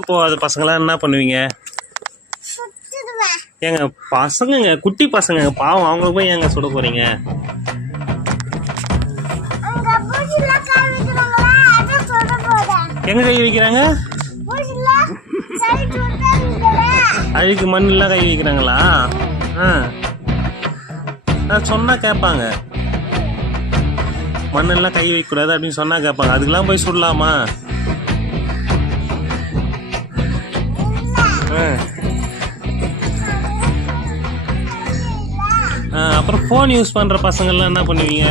போகாத பசங்களாம் என்ன பண்ணுவீங்க? ஏங்க பசங்கங்க, குட்டி பசங்க பாவம், அவங்க போய் ஏங்க சுட போறீங்க? எங்க கை வைக்கிறாங்க? அழுக்கு மண்ணெல்லாம் கை வைக்கிறாங்களா? சொன்னா கேட்பாங்க. மண்ணெல்லாம் கை வைக்க கூடாது அப்படின்னு சொன்னா கேட்பாங்க. அதுக்கெல்லாம் போய் சுடலாமா? அப்புறம் போன் யூஸ் பண்ற பசங்கள்லாம் என்ன பண்ணுவீங்க?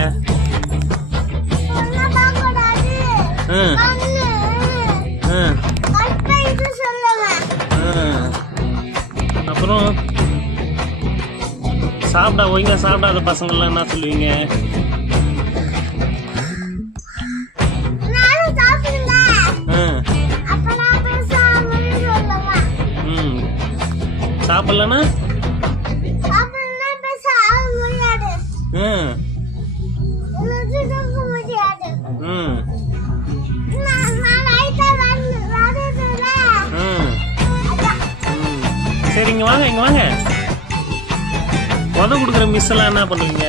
அப்புறம் ஒழுங்கா சாப்பிடாத பசங்கள்லாம் என்ன சொல்லுவீங்க? சாப்பிடலன்னா சரி, இங்க வாங்க, இங்க வாங்க. உதவி கொடுக்குற மிஸ் எல்லாம் என்ன பண்ணுவீங்க?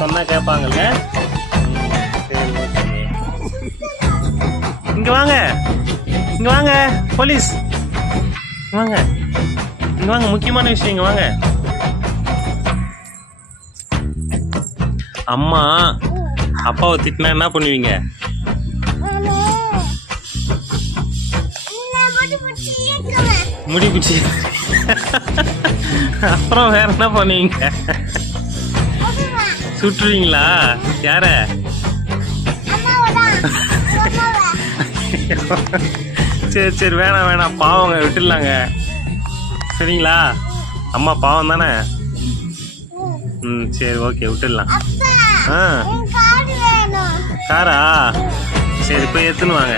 சொன்னா கேட்பாங்கல்ல? இங்க வாங்க, இங்க வாங்க போலீஸ், வாங்க இங்க வாங்க, முக்கியமான விஷயம், இங்க வாங்க. அம்மா அப்பாவை திட்டினா என்ன பண்ணுவீங்க? முடி பிடிச்சி. அப்புறம் வேற என்ன பண்ணுவீங்க? சுட்டுருவீங்களா? யார? சரி சரி, வேணாம் பாவங்க, விட்டுடலாங்க. சரிங்களா? அம்மா பாவம் தானே? சரி, ஓகே, விட்டுடலாம். காரா? சரி, போய் எடுத்துன்னு வாங்க.